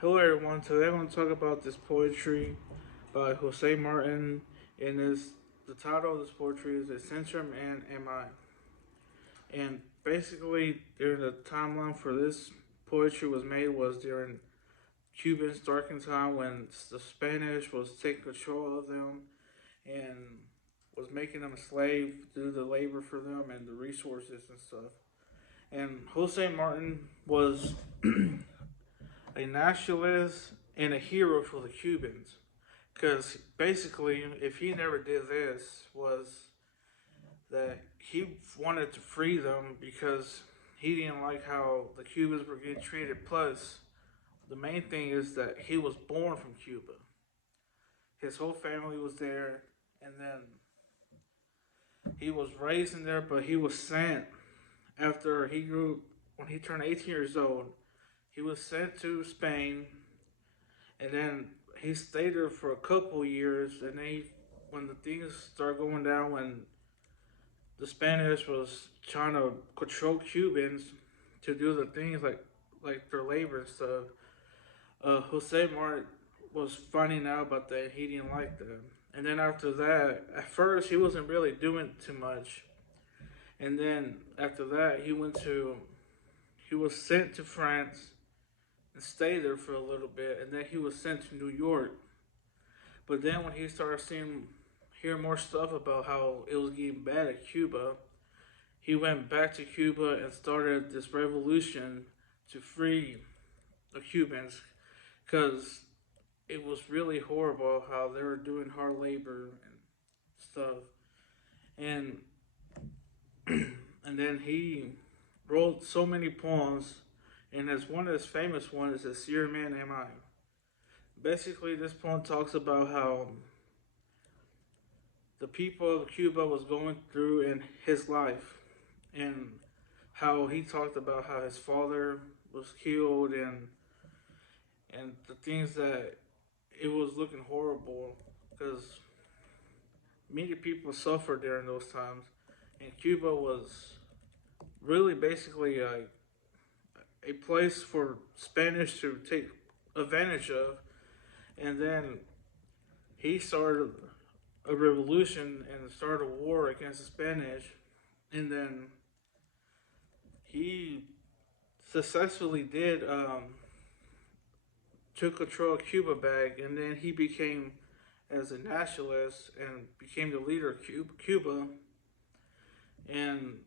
Hello everyone, today I'm going to talk about this poetry by Jose Martin, and the title of this poetry is "A Censor Man Am I?" And basically, during the timeline for this poetry was made was during Cuban's darkened time when the Spanish was taking control of them and was making them a slave, do the labor for them and the resources and stuff. And Jose Martin was a nationalist and a hero for the Cubans. Because basically, if he never did this, was that he wanted to free them because he didn't like how the Cubans were getting treated. Plus, the main thing is that he was born from Cuba. His whole family was there, and then he was raised in there, but he was sent after he grew, when he turned 18 years old, he was sent to Spain, and then he stayed there for a couple years, and then when the things started going down, when the Spanish was trying to control Cubans to do the things like their labor and stuff, Jose Martin was finding out about that. He didn't like that, and then after that, at first he wasn't really doing too much, and then after that he was sent to France and stayed there for a little bit, and then he was sent to New York. But then when he started hearing more stuff about how it was getting bad at Cuba, he went back to Cuba and started this revolution to free the Cubans because it was really horrible how they were doing hard labor and stuff. And and then he wrote so many poems, and as one of his famous ones is "Seer Man Am I." Basically, this poem talks about how the people of Cuba was going through in his life, and how he talked about how his father was killed, and the things that it was looking horrible because many people suffered during those times, and Cuba was really basically a place for Spanish to take advantage of, and then he started a revolution and started a war against the Spanish, and then he successfully did took control of Cuba back, and then he became as a nationalist and became the leader of Cuba, and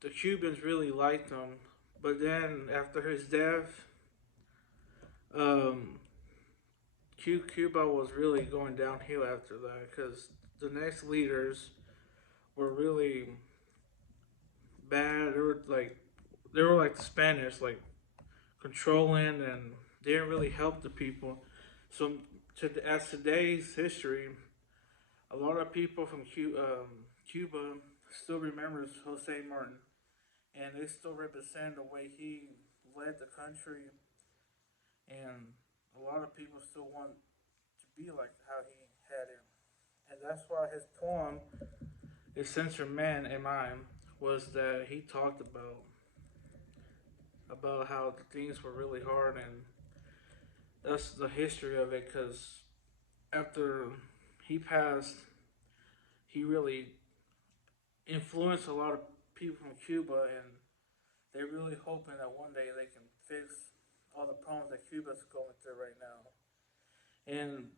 the Cubans really liked him. But then after his death, um, Cuba was really going downhill after that because the next leaders were really bad. They were like the Spanish, like controlling, and they didn't really help the people. So, as today's history, a lot of people from Cuba still remembers Jose Martin, and they still represent the way he led the country, and a lot of people still want to be like how he had it, and that's why his poem, "A Censor Man Am I," was that he talked about how the things were really hard, and that's the history of it. Because after he passed, he really influenced a lot of people from Cuba, and they're really hoping that one day they can fix all the problems that Cuba's going through right now. And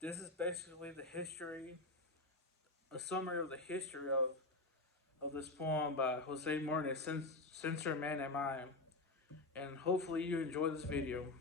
this is basically the history, a summary of the history of this poem by Jose Martin, "Censor Man Am I." And hopefully you enjoy this video.